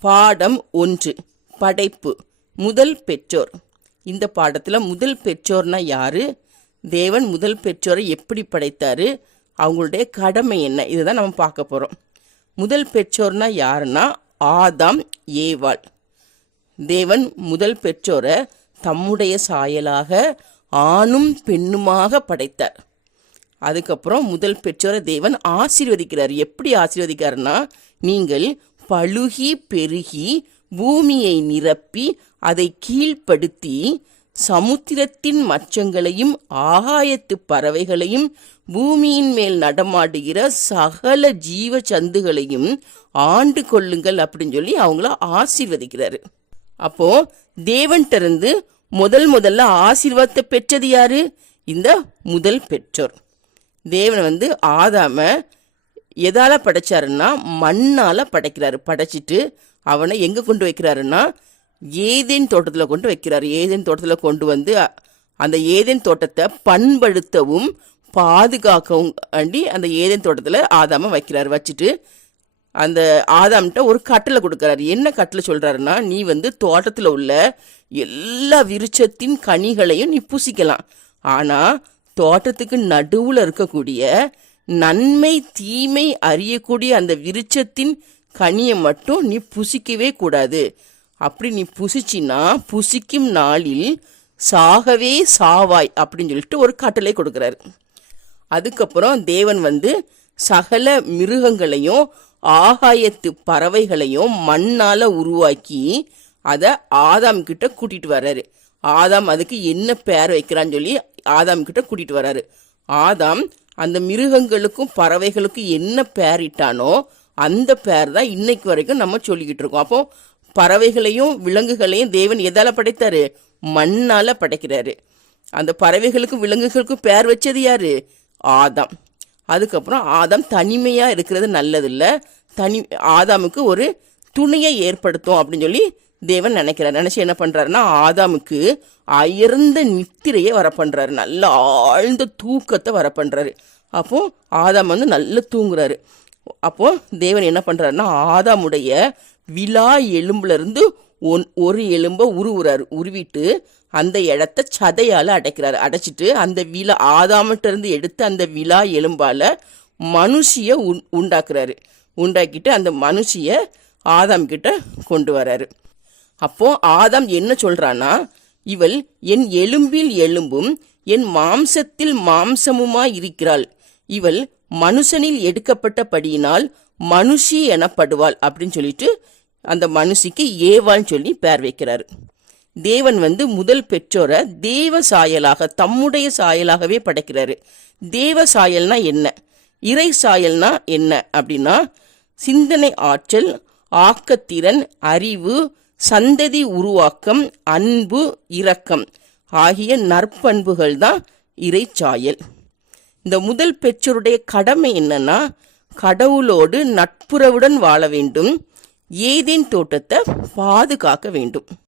பாடம் ஒன்று படைப்பு முதல் பெற்றோர். இந்த பாடத்தில் முதல் பெற்றோர்னா யாரு? தேவன் முதல் பெற்றோரை எப்படி படைத்தாரு? அவங்களுடைய கடமை என்ன? இதுதான் நம்ம பார்க்க போகிறோம் முதல் பெற்றோர்னா யாருன்னா? ஆதாம் ஏவாள். தேவன் முதல் பெற்றோரை தம்முடைய சாயலாக ஆணும் பெண்ணுமாக படைத்தார். அதுக்கப்புறம் முதல் பெற்றோரை தேவன் ஆசீர்வதிக்கிறார். எப்படி ஆசீர்வதிக்கிறாருன்னா நீங்கள் பழுகி பெருகி பூமியை நிரப்பி அதை கீழ்ப்படுத்தி சமுத்திரத்தின் மச்சங்களையும் ஆகாயத்து பறவைகளையும் பூமியின் மேல் நடமாடுகிற சகல ஜீவ சந்துகளையும் ஆண்டு கொள்ளுங்கள் அப்படின்னு சொல்லி அவங்கள ஆசீர்வதிக்கிறாரு. அப்போ தேவன்கிட்ட இருந்து முதல் முதல்ல ஆசீர்வாதத்தை பெற்றது யாரு? இந்த முதல் பெற்றோர். தேவன் வந்து ஆதாம எதால படைச்சாருன்னா மண்ணால படைக்கிறாரு. படைச்சிட்டு அவனை எங்க கொண்டு வைக்கிறாருன்னா ஏதேன் தோட்டத்துல கொண்டு வைக்கிறாரு. ஏதேன் தோட்டத்துல கொண்டு வந்து அந்த ஏதேன் தோட்டத்தை பண்படுத்தவும் பாதுகாக்கவும் வேண்டி அந்த ஏதேன் தோட்டத்துல ஆதாம வைக்கிறாரு. வச்சுட்டு அந்த ஆதாம்கிட்ட ஒரு கட்டளை கொடுக்குறாரு. என்ன கட்டளை சொல்றாருன்னா நீ வந்து தோட்டத்துல உள்ள எல்லா விருட்சத்தின் கனிகளையும் நீ புசிக்கலாம். ஆனா தோட்டத்துக்கு நடுவுல இருக்கக்கூடிய நன்மை தீமை அறியக்கூடிய அந்த விருட்சத்தின் கனியை மட்டும் நீ புசிக்கவே கூடாது. அப்படி நீ புசிச்சின்னா புசிக்கும் நாளில் சாகவே சாவாய் அப்படின்னு சொல்லிட்டு ஒரு கட்டளை கொடுக்குறாரு. அதுக்கப்புறம் தேவன் வந்து சகல மிருகங்களையும் ஆகாயத்து பறவைகளையும் மண்ணால் உருவாக்கி அதை ஆதாம் கிட்ட கூட்டிட்டு வர்றாரு. ஆதாம் அதுக்கு என்ன பேர் வைக்கிறான்னு சொல்லி ஆதாம் கிட்ட கூட்டிட்டு வர்றாரு. ஆதாம் அந்த மிருகங்களுக்கும் பறவைகளுக்கும் என்ன பேரிட்டானோ அந்த பேர் தான் இன்னைக்கு வரைக்கும் நம்ம சொல்லிக்கிட்டு இருக்கோம். அப்போ பறவைகளையும் விலங்குகளையும் தேவன் எதால படைத்தாரு? மண்ணால படைக்கிறாரு. அந்த பறவைகளுக்கும் விலங்குகளுக்கும் பேர் வச்சது யாரு? ஆதாம். அதுக்கப்புறம் ஆதாம் தனிமையா இருக்கிறது நல்லதில்லை. தனி ஆதாமுக்கு ஒரு துணையை ஏற்படுத்தும் அப்படின்னு சொல்லி தேவன் நினைக்கிறார். நினைச்சு என்ன பண்றாருன்னா ஆதாமுக்கு அயர்ந்த நித்திரையை வர பண்றாரு. நல்ல ஆழ்ந்த தூக்கத்தை வர பண்றாரு. அப்போ ஆதாம் வந்து நல்லா தூங்குறாரு. அப்போ தேவன் என்ன பண்றாருன்னா ஆதாமுடைய விலா எலும்புல இருந்து ஒன் ஒரு எலும்பை உருவுறாரு. உருவிட்டு அந்த இடத்த சதையால் அடைக்கிறாரு. அடைச்சிட்டு அந்த விலா ஆதாமிட்ட இருந்து எடுத்து அந்த விலா எலும்பால் மனுஷிய உண் உண்டாக்குறாரு. உண்டாக்கிட்டு அந்த மனுஷிய ஆதாம் கிட்ட கொண்டு வராரு. அப்போ ஆதாம் என்ன சொல்றானா இவள் என் எலும்பில் எலும்பும் என் மாம்சத்தில் மாம்சமுமா இருக்கிறாள். இவள் மனுஷனில் எடுக்கப்பட்டபடியினால் மனுஷி எனப்படுவாள். அப்படின்னு சொல்லிட்டு அந்த மனுஷிக்கு ஏவாள்னு சொல்லி பேர் வைக்கிறாரு. தேவன் வந்து முதல் பெற்றோரை தேவ சாயலாக தம்முடைய சாயலாகவே படைக்கிறாரு. தேவ சாயல்னா என்ன? இறை சாயல்னா என்ன அப்படின்னா சிந்தனை ஆற்றல் ஆக்கத்திறன் அறிவு சந்ததி உருவாக்கம் அன்பு இரக்கம் ஆகிய நற்பண்புகள் தான் இறைச்சாயல். இந்த முதல் பெற்றோருடைய கடமை என்னன்னா கடவுளோடு நட்புறவுடன் வாழ வேண்டும். ஏதேன் தோட்டத்தை பாதுகாக்க வேண்டும்.